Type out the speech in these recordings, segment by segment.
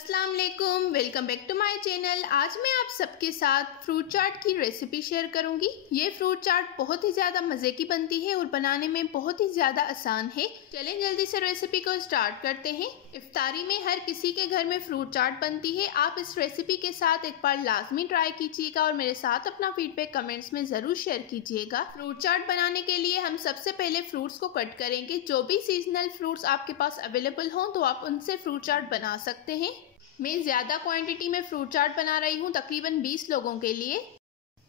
अस्सलाम वालेकुम, welcome back to my channel. आज मैं आप सबके साथ फ्रूट चाट की रेसिपी शेयर करूंगी। ये फ्रूट चाट बहुत ही ज़्यादा मज़े की बनती है और बनाने में बहुत ही ज़्यादा आसान है। चलें जल्दी से रेसिपी को स्टार्ट करते हैं। इफ्तारी में हर किसी के घर में फ्रूट चाट बनती है। आप इस रेसिपी के साथ एक बार लाजमी ट्राई कीजिएगा और मेरे साथ अपना फीडबैक कमेंट्स में ज़रूर शेयर कीजिएगा। फ्रूट चाट बनाने के लिए हम सबसे पहले फ्रूट्स को कट करेंगे। जो भी सीजनल फ्रूट्स आपके पास अवेलेबल हों तो आप उनसे फ्रूट चाट बना सकते हैं। मैं ज़्यादा क्वांटिटी में फ्रूट चाट बना रही हूँ, तकरीबन 20 लोगों के लिए।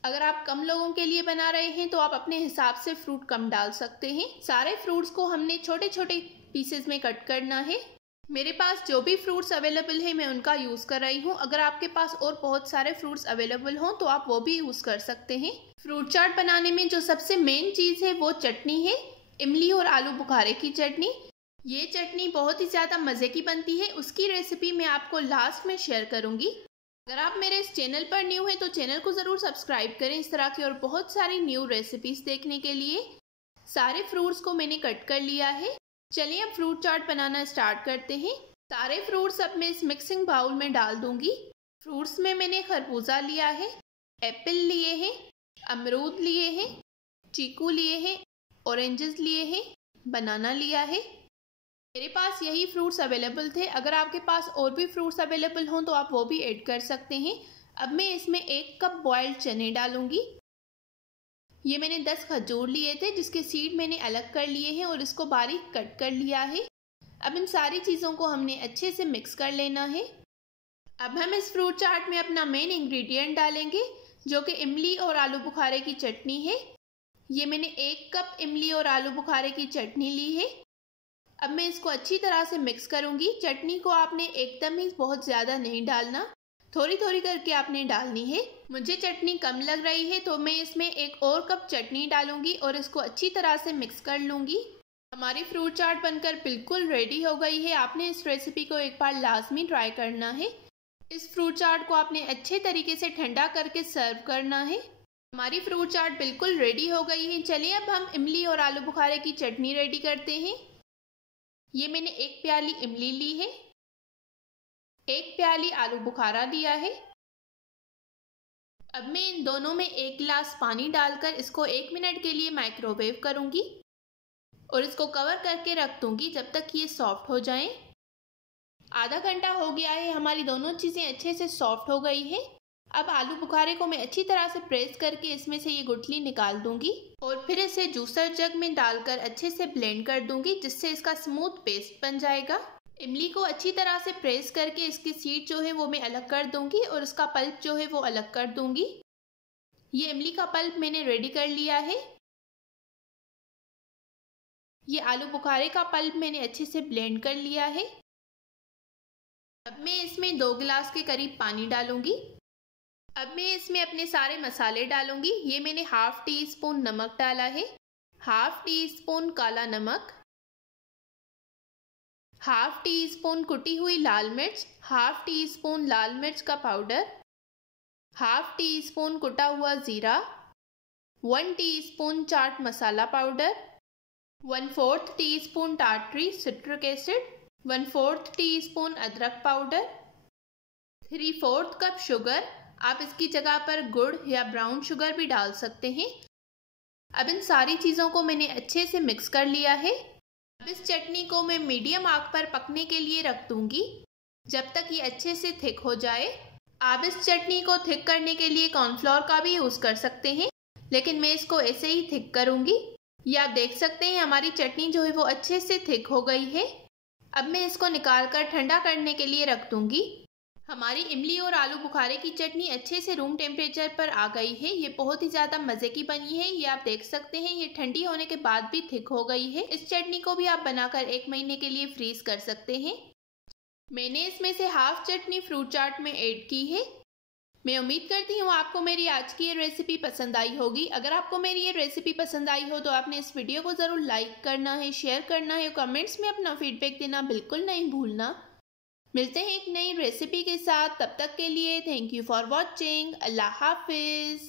अगर आप कम लोगों के लिए बना रहे हैं तो आप अपने हिसाब से फ्रूट कम डाल सकते हैं। सारे फ्रूट्स को हमने छोटे छोटे पीसेस में कट करना है। मेरे पास जो भी फ्रूट्स अवेलेबल है मैं उनका यूज़ कर रही हूँ। अगर आपके पास और बहुत सारे फ्रूट्स अवेलेबल हों तो आप वो भी यूज़ कर सकते हैं। फ्रूट चाट बनाने में जो सबसे मेन चीज़ है वो चटनी है, इमली और आलू बुखारे की चटनी। ये चटनी बहुत ही ज़्यादा मज़े की बनती है। उसकी रेसिपी मैं आपको लास्ट में शेयर करूँगी। अगर आप मेरे इस चैनल पर न्यू हैं तो चैनल को ज़रूर सब्सक्राइब करें इस तरह की और बहुत सारी न्यू रेसिपीज़ देखने के लिए। सारे फ्रूट्स को मैंने कट कर लिया है। चलिए अब फ्रूट चाट बनाना स्टार्ट करते हैं। सारे फ्रूट्स अब मैं इस मिक्सिंग बाउल में डाल दूँगी। फ्रूट्स में मैंने खरबूजा लिया है, एप्पल लिए हैं, अमरूद लिए हैं, चीकू लिए हैं, ऑरेंजेस लिए हैं, बनाना लिया है। मेरे पास यही फ्रूट्स अवेलेबल थे। अगर आपके पास और भी फ्रूट्स अवेलेबल हों तो आप वो भी ऐड कर सकते हैं। अब मैं इसमें 1 कप बॉइल्ड चने डालूंगी। ये मैंने 10 खजूर लिए थे जिसके सीड मैंने अलग कर लिए हैं और इसको बारीक कट कर लिया है। अब इन सारी चीज़ों को हमने अच्छे से मिक्स कर लेना है। अब हम इस फ्रूट चाट में अपना मेन इंग्रेडिएंट डालेंगे जो कि इमली और आलू बुखारे की चटनी है। ये मैंने 1 कप इमली और आलू बुखारे की चटनी ली है। अब मैं इसको अच्छी तरह से मिक्स करूंगी। चटनी को आपने एकदम ही बहुत ज़्यादा नहीं डालना, थोड़ी थोड़ी करके आपने डालनी है। मुझे चटनी कम लग रही है तो मैं इसमें 1 और कप चटनी डालूंगी और इसको अच्छी तरह से मिक्स कर लूँगी। हमारी फ्रूट चाट बनकर बिल्कुल रेडी हो गई है। आपने इस रेसिपी को एक बार लाजमी ट्राई करना है। इस फ्रूट चाट को आपने अच्छे तरीके से ठंडा करके सर्व करना है। हमारी फ्रूट चाट बिल्कुल रेडी हो गई है। चलिए अब हम इमली और आलू बुखारे की चटनी रेडी करते हैं। ये मैंने 1 प्याली इमली ली है, 1 प्याली आलू बुखारा लिया है। अब मैं इन दोनों में 1 गिलास पानी डालकर इसको 1 मिनट के लिए माइक्रोवेव करूंगी और इसको कवर करके रख दूंगी जब तक ये सॉफ्ट हो जाएं। आधा घंटा हो गया है, हमारी दोनों चीज़ें अच्छे से सॉफ्ट हो गई है। अब आलू बुखारे को मैं अच्छी तरह से प्रेस करके इसमें से ये गुठली निकाल दूंगी और फिर इसे जूसर जग में डालकर अच्छे से ब्लेंड कर दूंगी जिससे इसका स्मूथ पेस्ट बन जाएगा। इमली को अच्छी तरह से प्रेस करके इसकी सीड जो है वो मैं अलग कर दूंगी और इसका पल्प जो है वो अलग कर दूंगी। ये इमली का पल्प मैंने रेडी कर लिया है। ये आलू बुखारे का पल्प मैंने अच्छे से ब्लेंड कर लिया है। अब मैं इसमें 2 गिलास के करीब पानी डालूंगी। अब मैं इसमें अपने सारे मसाले डालूंगी। ये मैंने ½ टी स्पून नमक डाला है, ½ टी स्पून काला नमक, ½ टी स्पून कुटी हुई लाल मिर्च, ½ टी स्पून लाल मिर्च का पाउडर, ½ टी स्पून कुटा हुआ ज़ीरा, 1 teaspoon chaat masala powder, 1/4 teaspoon टाटरी सिट्रिक एसिड, 1/4 टीस्पून अदरक पाउडर, 3/4 कप शुगर। आप इसकी जगह पर गुड़ या ब्राउन शुगर भी डाल सकते हैं। अब इन सारी चीज़ों को मैंने अच्छे से मिक्स कर लिया है। अब इस चटनी को मैं मीडियम आंच पर पकने के लिए रख दूंगी जब तक ये अच्छे से थिक हो जाए। आप इस चटनी को थिक करने के लिए कॉर्नफ्लोर का भी यूज़ कर सकते हैं, लेकिन मैं इसको ऐसे ही थिक करूंगी। ये आप देख सकते हैं हमारी चटनी जो है वो अच्छे से थिक हो गई है। अब मैं इसको निकाल कर ठंडा करने के लिए रख दूंगी। हमारी इमली और आलू बुखारे की चटनी अच्छे से रूम टेम्परेचर पर आ गई है। ये बहुत ही ज़्यादा मज़े की बनी है। ये आप देख सकते हैं ये ठंडी होने के बाद भी थिक हो गई है। इस चटनी को भी आप बनाकर 1 महीने के लिए फ्रीज कर सकते हैं। मैंने इसमें से हाफ चटनी फ्रूट चाट में ऐड की है। मैं उम्मीद करती हूँ आपको मेरी आज की ये रेसिपी पसंद आई होगी। अगर आपको मेरी ये रेसिपी पसंद आई हो तो आपने इस वीडियो को ज़रूर लाइक करना है, शेयर करना है, कमेंट्स में अपना फीडबैक देना बिल्कुल नहीं भूलना। मिलते हैं एक नई रेसिपी के साथ, तब तक के लिए थैंक यू फॉर वॉचिंग। अल्लाह हाफिज़।